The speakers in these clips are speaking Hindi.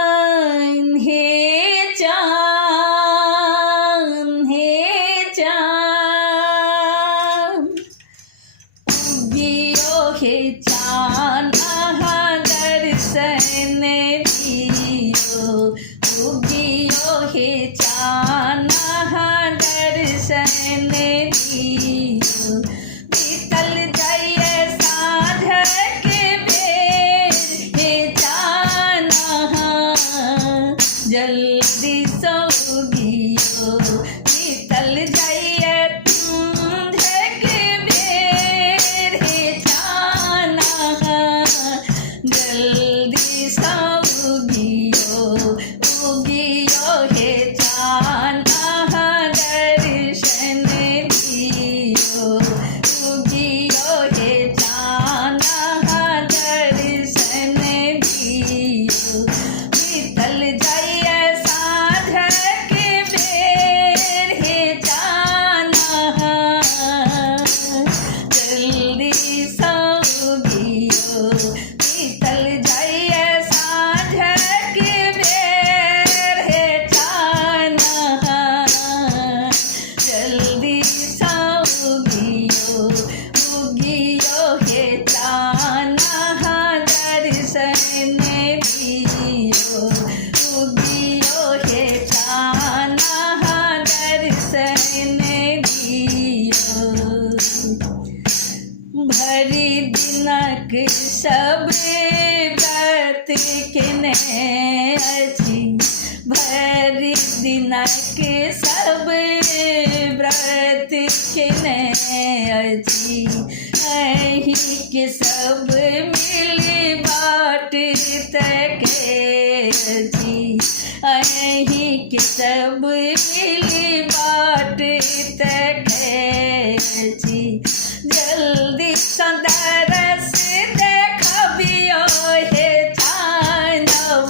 चांद हे चांद हे चांद उगियो हे चांद दर्शन दियो उगियो हे चांद दर्शन दियो बीतल जाइए साँझ के बेर हे चांद जल्दी सो उगियो बीतल जाइए साँझ के बेर हे चांद जल्दी सो उगियो उगियो हे चांद दर्शन दियो उगियो हे चांद दर्शन दियो बीतल जाइए साँझ के बेर हे चांद जल्दी सो उगियो बीतल जाइए साँझ के बेर हे चांद जल्दी सो उगियो उगियो हे चांद दर्शन दियो उगियो हे चांद दर्शन दियो भरी दिनक सब व्रत केने अछि भरि दिनक सब व्रत केने अछि अहि के सब मिली बाट तके अछि अहि के सब मिली बाट तके अछि जल्दी संदरस देखबियो हे चांदव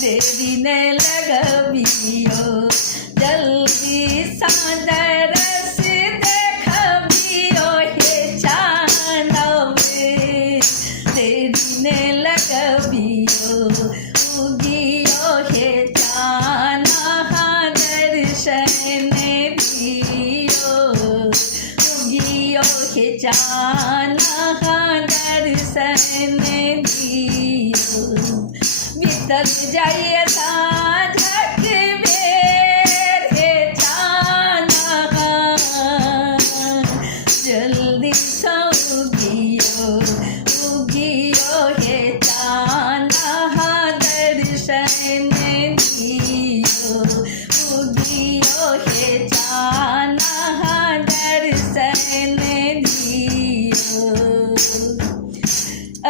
देरी न लगबियो जल्दी संदरस देखबियो हे चांदव देरी न लगबियो उगियो हे चांद दर्शन दियो उगियो हे चांद दर्शन दियो बीतल जाइए साँझ के बेर हे चांद जल्दी सो उगियो उगियो हे चांद दर्शन दियो उगियो हे चांद दर्शन दियो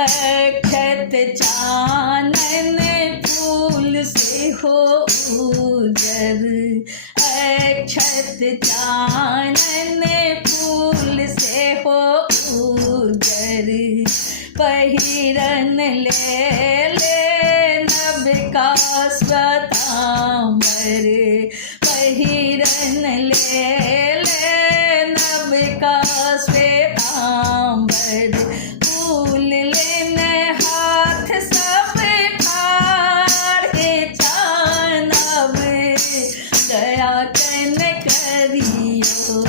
अक्षत चानन फूल से हो उजर अक्षत चानन फूल से हो उजर पहिरन ले नभ का स्वतांबर पहिरन ले नभ का श्वेतांबर फूल लेने हाथ सब ठार हे चांदव दया कन करियो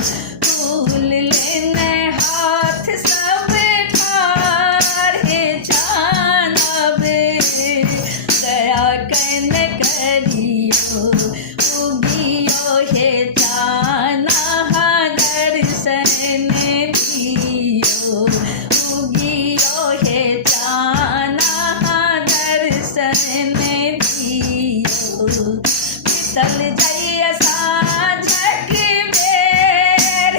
फूल लेने हाथ सब ठार हे चांदव दया कन करियो उगियो हे चांद दर्शन दियो उगियो हे चांद दर्शन दियो बीतल जाइए साँझ के बेर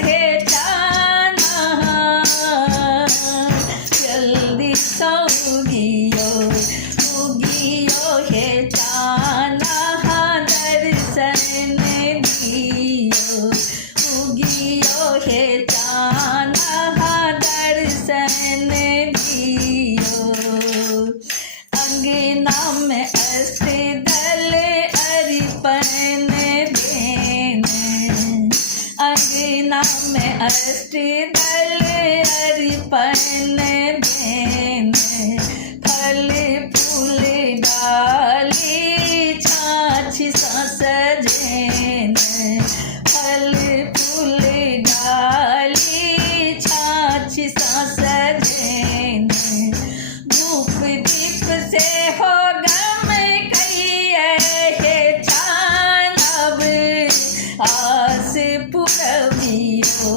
नाम अष्टदल अर्पण देन फल फूल डाली छाछ सजन फल फूल डाली छाछ सजन धूप दीप से हो गम कहिए छानब आस पुरबियो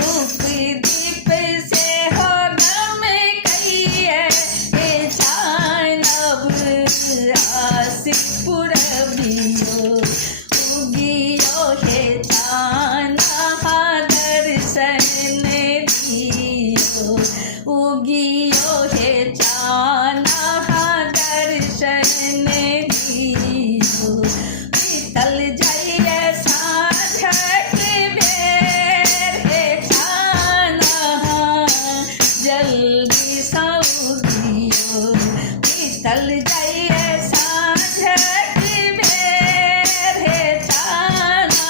धूप दीप से हो गम कहिए छानब आस पुरबियो उगियो हे छाना दर्शन दियो उगियो हे छाना दर्शन दियो बीतल जाइए साँझक बेर हे छाना जल्दी सौ दियो बीतल जाइए साँझक बेर हे छाना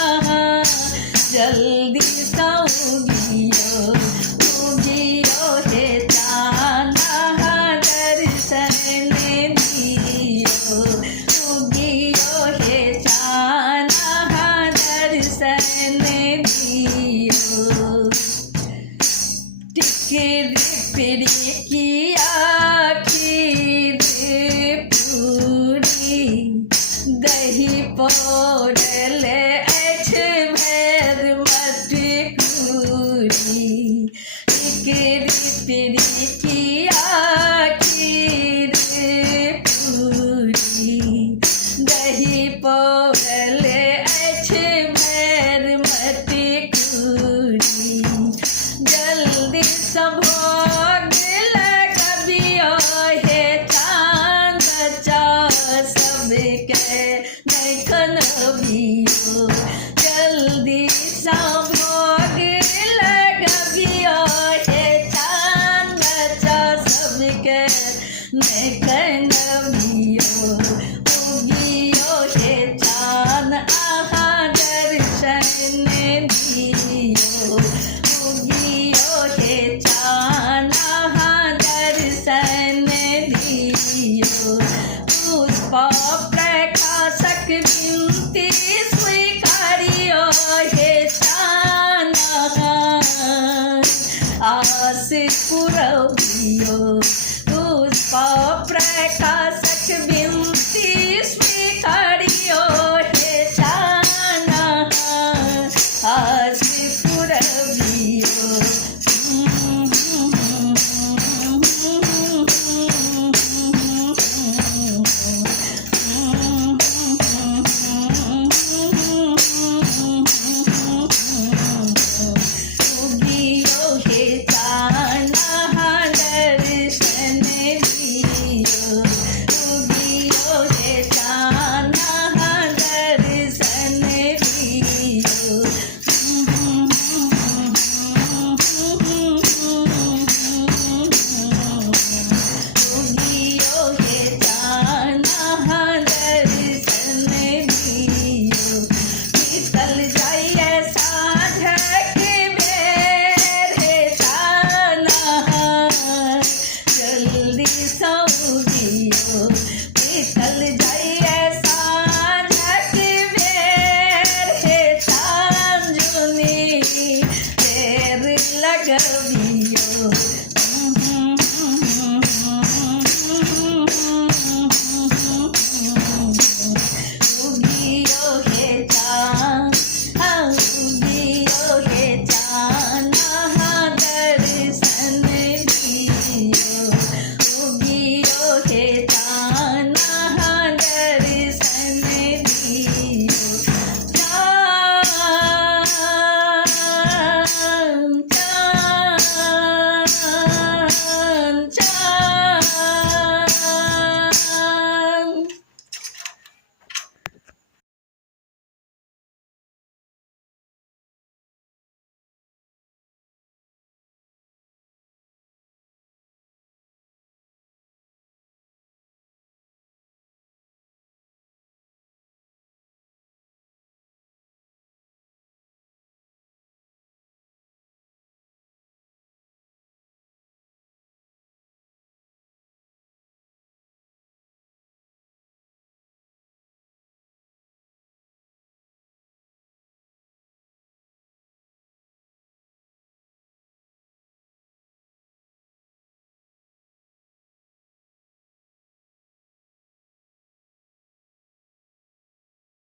जल्दी सौ दियो उगियो हे छाना दर्शन दियो उगियो हे छाना दर्शन दियो टिकरी पिरी की आखिर पूरी दही पौड़ल अछि भैर मटकूरी टिकरी पिरी की आखिर पूरी दही पौड़ल अछि भैर मटकूरी जल्दी सब भोग लगबियो हे चाँद सबके देखन बियो जल्दी सब भोग लगबियो हे चाँद सबके देखन बियो उगियो हे चाँद दर्शन दियो उगियो हे छाना दर्शन दियो पुष्प प्रकाशक विनती स्वीकारियो हे छाना आस पुरबियो